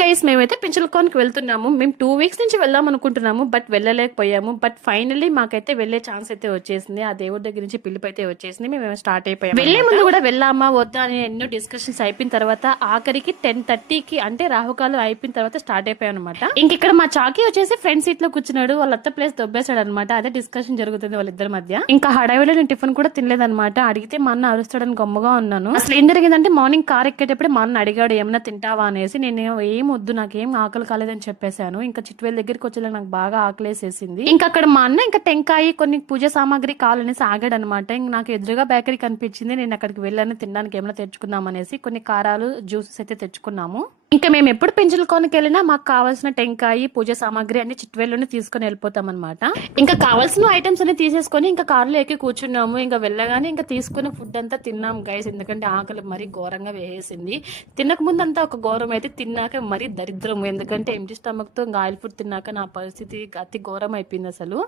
Guys మేమైతే పింఛల్కోన్కి వెళ్తున్నాము. మేము 2 వీక్స్ నుంచి వెళ్దాం అనుకుంటున్నాము, బట్ వెళ్ళలేకపోయాము. బట్ ఫైనల్లీ మాకైతే వెళ్లే ఛాన్స్ అయితే వచ్చేసింది. ఆ దేవుడి దగ్గర నుంచి పిలుపు అయితే వచ్చేసింది. మేము స్టార్ట్ అయిపోయాము. వెళ్లే ముందు కూడా వెళ్ళామా వద్దా అని ఎన్నో డిస్కషన్స్ అయిపోయిన తర్వాత ఆఖరికి 10:30కి అంటే రాహుకాలం అయిపోయిన తర్వాత స్టార్ట్ అయిపోయాం అనమాట. ఇంక ఇక్కడ మా చాకీ వచ్చేసి ఫ్రంట్ సీట్ లో కూర్చున్నాడు. వాళ్ళ అత్త ప్లేస్ దొబ్బేశాడు అనమాట. అదే డిస్కషన్ జరుగుతుంది వాళ్ళిద్దరి మధ్య. ఇంకా హడావిలో నేను టిఫిన్ కూడా తినలేదన్నమాట. అడిగితే మా అన్న అరుస్తాడని గమ్ముగా ఉన్నాను. అసలు ఏం జరిగిందంటే మార్నింగ్ కార్ ఎక్కేటప్పుడు మా అన్న అడిగాడు ఏమన్నా తింటావా అనేసి. నేను ఏం వద్దు, నాకేం ఆకలి కాలేదని చెప్పేశాను. ఇంకా చిట్వేల్ దగ్గరికి వచ్చేలా నాకు బాగా ఆకలేసేసింది. ఇంకా అక్కడ మా అన్న ఇంకా టెంకాయ కొన్ని పూజ సామాగ్రి కావాలనేసి ఆగాడు అనమాట. ఇంక నాకు ఎదురుగా బేకరీ కనిపించింది. నేను అక్కడికి వెళ్ళాను తినడానికి ఏమైనా తెచ్చుకుందాం అనేసి. కొన్ని కారాలు జ్యూసెస్ అయితే తెచ్చుకున్నాము. ఇంకా మేము ఎప్పుడు పెంచులకోనికి వెళ్ళినా మాకు కావాల్సిన టెంకాయ పూజ సామాగ్రి అన్ని చిట్వేల్లోనే తీసుకొని వెళ్ళిపోతాం అనమాట. ఇంకా కావాల్సిన ఐటమ్స్ అన్ని తీసేసుకొని ఇంకా కారులో ఎక్కి కూర్చున్నాము. ఇంకా వెళ్ళగానే ఇంకా తీసుకుని ఫుడ్ అంతా తిన్నాం గైస్. ఎందుకంటే ఆకలి మరీ ఘోరంగా వేసేసింది. తినక ముందు అంతా ఒక ఘోరం అయితే, తిన్నాక మరీ దరిద్రం. ఎందుకంటే ఎంటీ స్టమక్ తో ఆయిల్ ఫుడ్ తిన్నాక నా పరిస్థితి అతి ఘోరం అయిపోయింది అసలు.